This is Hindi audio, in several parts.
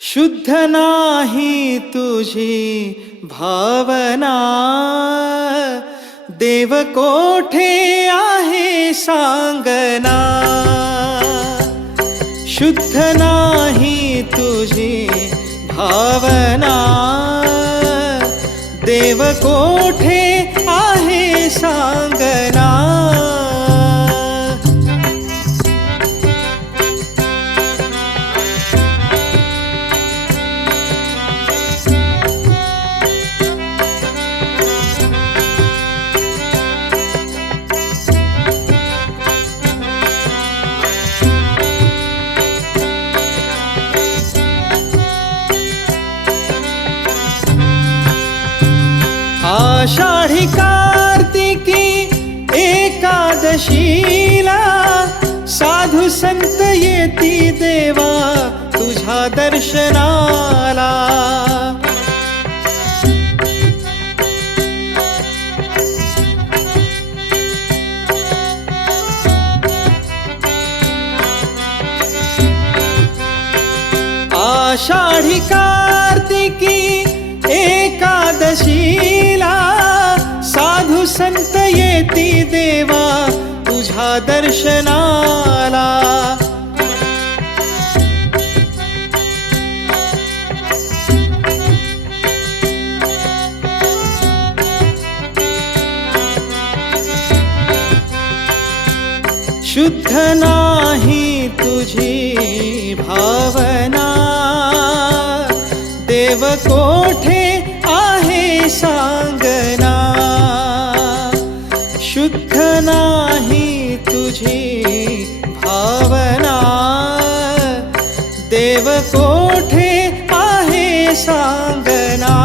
शुद्ध नाही तुझी भावना। देव कोठे आहे सांगना। शुद्ध नाही तुझी भावना। देव कोठे आषाढी कार्तिकी एकादशीला साधू संत येती देवा तुझ्या दर्शनाला। आषाढी कार्तिकी एकादशीला संत येती देवा तुझ्या दर्शनाला। शुद्ध नाही तुझी भावना। देव कोठे आहे सांगना शुद्ध नाही तुझी भावना. देव कोठे आहे सांगना?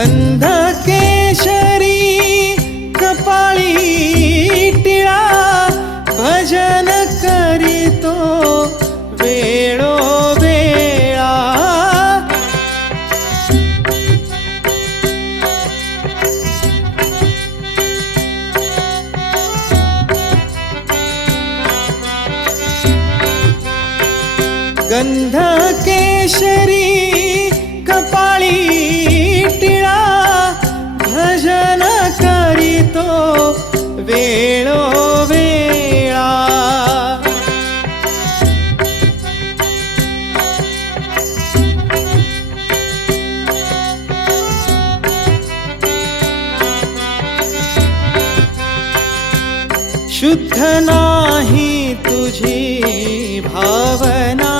गंध केशरी कपाळी टिळा भजन करीतो वेळो वेळा गंध केशरी कपाळी शुद्ध नाही तुझी भावना।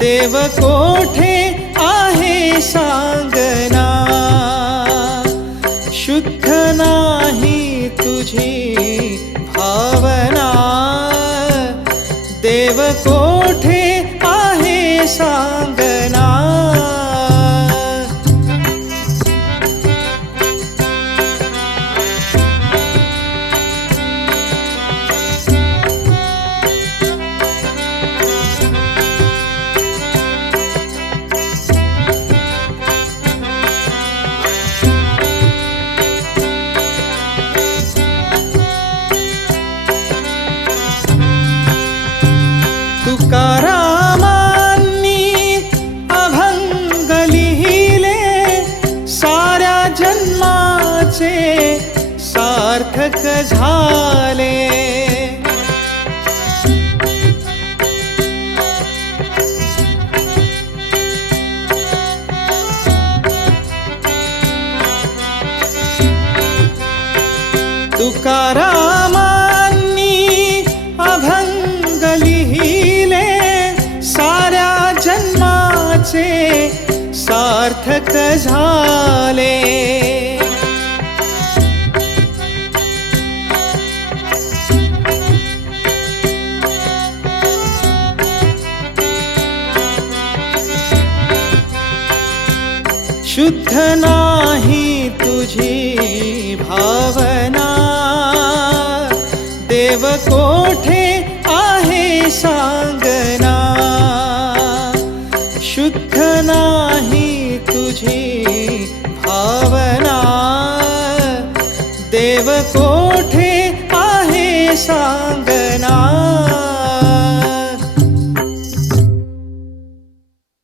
देव कोठे आहे सांगना। शुद्ध नाही तुझी भावना। देव कोठे आहे सांगना। जन्माचे सार्थक झाले। तुकारामांनी अभंग लिहिले साऱ्या जन्माचे सार्थक झाले। शुद्ध नाही तुझी भावना। देव कोठे आहे सांगना। शुद्ध नाही तुझी भावना। देव कोठे आहे सांगना।